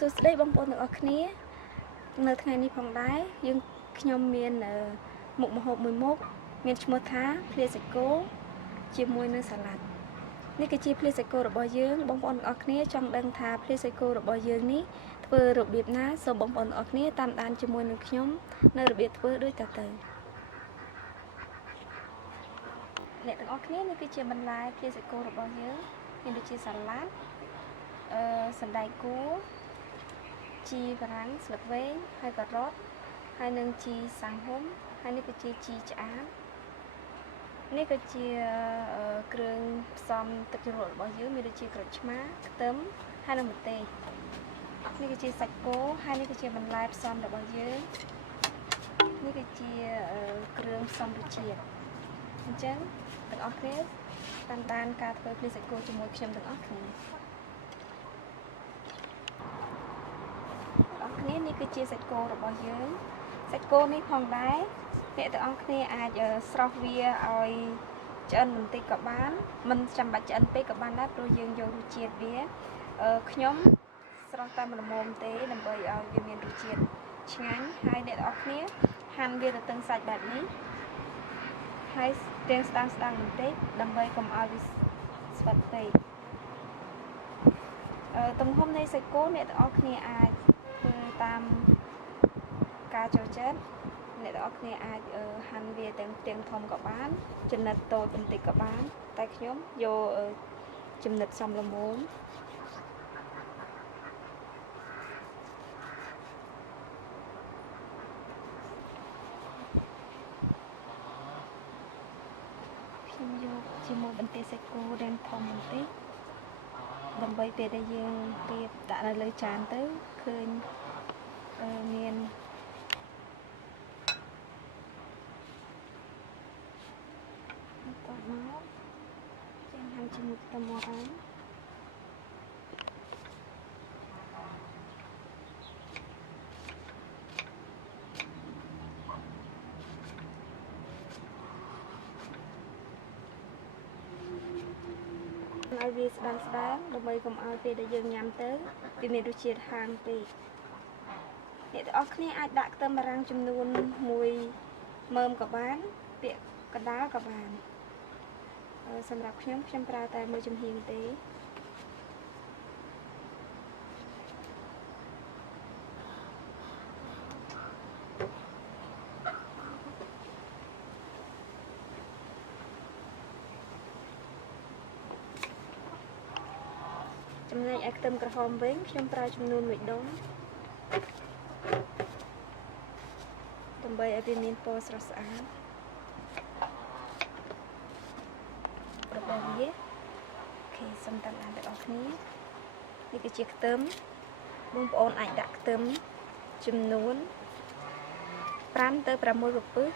សួស្តីបងប្អូនទាំងអស់គ្នានៅថ្ងៃនេះផងដែរយើងខ្ញុំមានមុខម្ហូបមួយមុខមានឈ្មោះថាភ្លាសាច់គោជាមួយនឹងសាឡាត់នេះគឺជាភ្លាសាច់គោរបស់យើងបងប្អូនទាំងអស់គ្នាចង់ដឹងថាភ្លាសាច់គោរបស់យើងនេះធ្វើរបៀបណាសូមបងប្អូនទាំងអស់គ្នាតាមដានជាមួយនឹងខ្ញុំនៅរបៀបធ្វើដូចតទៅអ្នកទាំងអស់គ្នានេះគឺជាបន្លែភ្លាសាច់គោរបស់យើងមានដូចជាសាឡាត់សណ្តែកគួរជីបារាំងស្លឹកវែងហើយការ៉ុតហើយនឹងជីសាំងហុំហើយនេះគឺជាជីឆ្អាបនេះក៏ជាគ្រឿងផ្សំទឹកជ្រលក់របស់យើងមានដូចជាក្រូចឆ្មាខ្ទឹមហើយនិងម្ទេសនេះគឺជាសាច់គោហើយនេះគឺជាបន្លែផ្សំរបស់យើងនេះគឺជាគ្រឿងផ្សំរសជាតិអញ្ចឹងទាំងអស់គ្នាតាមដានការធ្វើភ្លៀងសាច់គោជាមួយខ្ញុំទាំងអស់គ្នានេះគឺជាសាច់គោរបស់យើងសាច់គោនេះផងដែរអ្នកទាំងអស់គ្នាអាចស្រោះវាឲ្យឆ្អិនបន្តិចក៏បានមិនចាំបាច់ឆ្អិនពេកក៏បានដែរព្រោះយើងយករសជាតិវាខ្ញុំស្រោះតែល្មមទេដើម្បីឲ្យវាមានរសជាតិឆ្ងាញ់ហើយអ្នកទាំងអស់គ្នាហាន់វាទៅទឹងសាច់បែបនេះហើយទាំងស្ដាងបន្តិចដើម្បីកុំឲ្យវាស្វិតពេកទំហំនៃសាច់គោអ្នកទាំងអស់គ្នាអាចធ្វើតាមការចូលចិត្តអ្នកទាំងអស់គ្នាអាចហាន់វាទាំងធំក៏បានចំណិតតូចបន្តិចក៏បានតែខ្ញុំយកចំណិតសមល្មមខ្ញុំយកជាមួយបន្ទះសាច់គោដែលធំបន្តិចដើម្បីពេលដែលយើងរៀបដាក់នៅលើចានទៅឃើញមានតោះមកចឹងហាន់ជាមួយខ្ទឹមមកហើយឲ្យវាស្ដើងដើម្បីកុំឲ្យពេលដែលយើងញ៉ាំទៅវាមានរសជាតិហាងពេកអ្នកទាំងអស់គ្នាអាចដាក់ខ្ទឹមបារាំងចំនួន1មើមក៏បានពាក្យកណ្ដាលក៏បានសម្រាប់ខ្ញុំប្រើតែមួយចំហៀងទេចំណែកឯខ្ទឹមក្រហមវិញខ្ញុំប្រើចំនួន1ដុំដើម្បីឲ្យវាមានពណ៌ស្រស់ស្អាតរបស់វាអូខេសូមតាមដានទាំងអស់គ្នានេះគឺជាខ្ទឹមបងប្អូនអាចដាក់ខ្ទឹមចំនួន5ទៅ6ពពឹស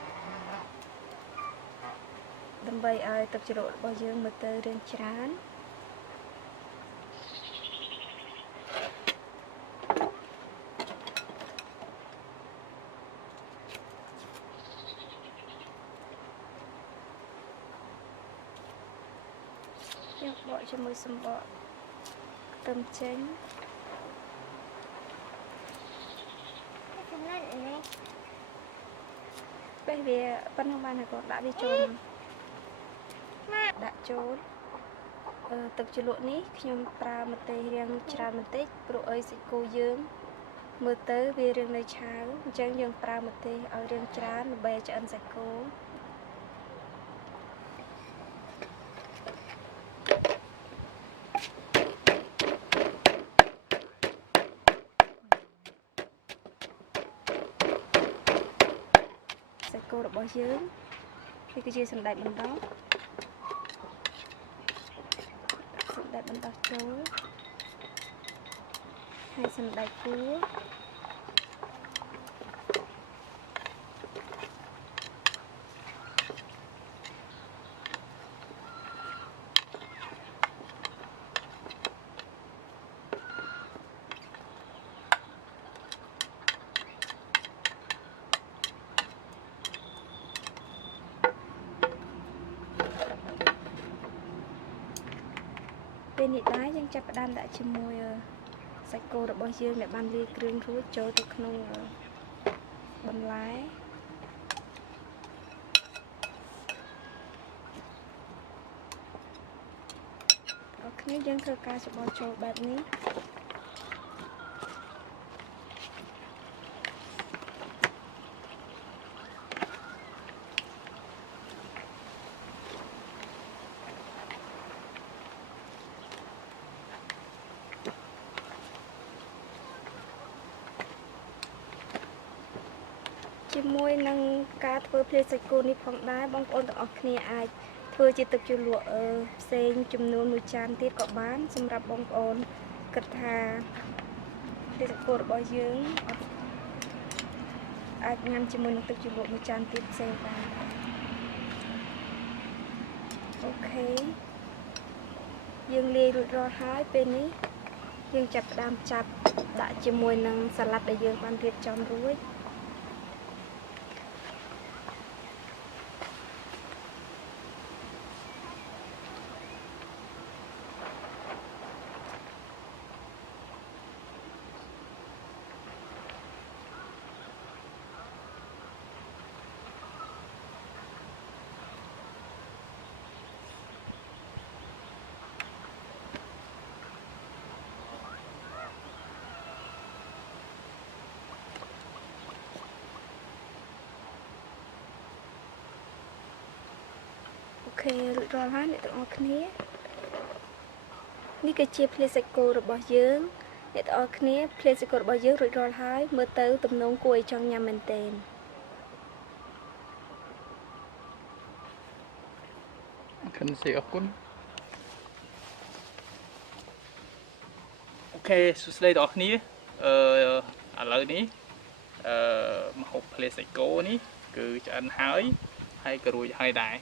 ដើម្បីឲ្យទឹកជ្រក់របស់យើងមើលទៅរាងច្រើនយកបកជាមួយសម្បកខ្ទឹមចេញចំណុចនេះពេលវាប៉ុណ្ណឹងបានហើយគាត់ដាក់វាចូលមកដាក់ចូលទឹកជ្រលក់នេះខ្ញុំប្រើម្ទេសរាងច្រើនបន្តិចព្រោះអីសាច់គោយើងមើលទៅវារាងនៅឆៅអញ្ចឹងយើងប្រើម្ទេសឲ្យរាងច្រើនដើម្បីឲ្យឆ្អិនសាច់គោសាច់គោរបស់យើងនេះគឺជាសណ្តែកបណ្ដោះចូលហើយសណ្តែកគួរពេលនេះដែរយើងចាប់ផ្ដើមដាក់ជាមួយ សាច់គោរបស់យើងដែលបានលាយគ្រឿងរួចចូលទៅក្នុងបន្លែអូខេយើងធ្វើការច្របល់ចូលបែបនេះជាមួយនឹងការធ្វើភ្លាសាច់គោនេះផងដែរបងប្អូនទាំងអស់គ្នាអាចធ្វើជាទឹកជ្រលក់ផ្សេងចំនួន1ចានទៀតក៏បានសម្រាប់បងប្អូនគិតថាភ្លាសាច់គោរបស់យើងអាចញ៉ាំជាមួយនឹងទឹកជ្រលក់1ចានទៀតផ្សេងបានអូខេយើងលាយរួចរាល់ហើយពេលនេះយើងចាប់ផ្ដើមដាក់ជាមួយនឹងសាឡាត់ដែលយើងបានរៀបចំរួចអូខេរួចរាល់ហើយអ្នកទាំងអស់គ្នានេះគឺជាភ្លាសាច់គោរបស់យើងអ្នកទាំងអស់គ្នាភ្លាសាច់គោរបស់យើងរួចរាល់ហើយមើលទៅទំនងគួរឲ្យចង់ញ៉ាំមែនទែនខណ្ឌសេអរគុណអូខេសួស្តីបងប្អូនឥឡូវនេះម្ហូបភ្លាសាច់គោនេះគឺឆ្អិនហើយក៏រួចហើយដែរ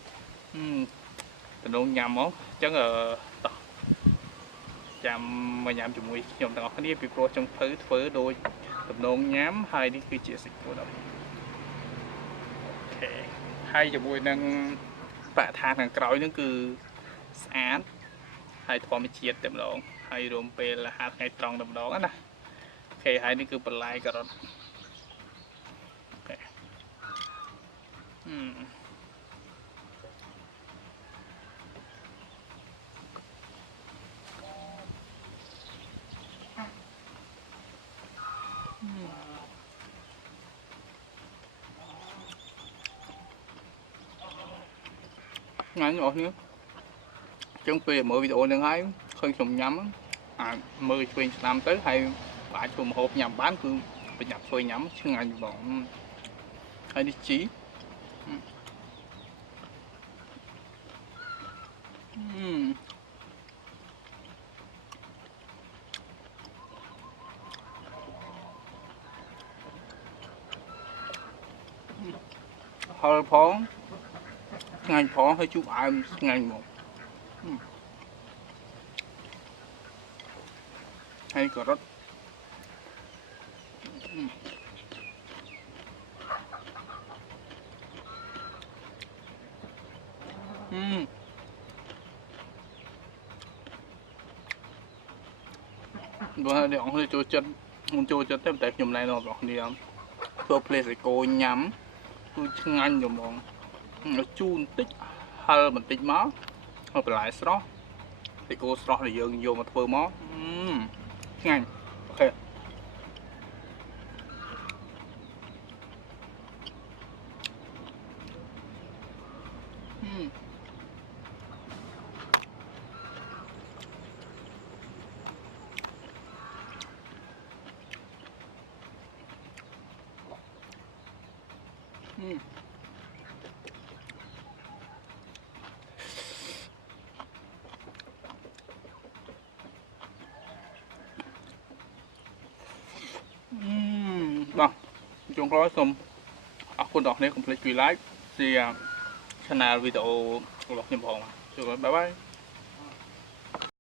តំណងញ៉ាំមកអញ្ចឹងតោះចាំមកញ៉ាំជាមួយខ្ញុំទាំងអស់គ្នាពីព្រោះចង់ធ្វើដូចតំណងញ៉ាំហើយនេះគឺជាសាច់គោដល់អូខេហើយជាមួយនឹងបរិស្ថានខាងក្រោយហ្នឹងគឺស្អាតហើយធម្មជាតិតែម្ដងហើយរួមពេលអាហារថ្ងៃត្រង់តែម្ដងណាអូខេហើយនេះគឺបន្លែការ៉ុតអូខេថ្ងៃនេះអស់នេះចឹងពេលមើលវីដេអូហ្នឹងហើយឃើញខ្ញុំញ៉ាំអាចមើលឆ្វេងស្ដាំទៅហើយអាចធ្វើម្ហូបញ៉ាំបានគឺប្រញាប់ធ្វើញ៉ាំឆ្ងាញ់បងហើយនេះជីហឹលផងឆ្ងាញ់ផងហើយជូរអែមឆ្ងាញ់មកហើយការ៉ុតបើអ្នកអង្គចូលចិត្តមិនចូលចិត្តទេតែខ្ញុំណែនាំបងប្អូនធ្វើភ្លេសាច់គោញ៉ាំគឺឆ្ងាញ់ហ្មងជូរបន្តិចហឹលបន្តិចមកហើយបន្លែស្រស់សាច់គោស្រស់ដែលយើងយកមកធ្វើមកឆ្ងាញ់អូខេបាទចុងក្រោយសូមអរគុណដល់អ្នកកុំភ្លេចជួយ like share channel វីដេអូរបស់ខ្ញុំផងជួយបាយបាយ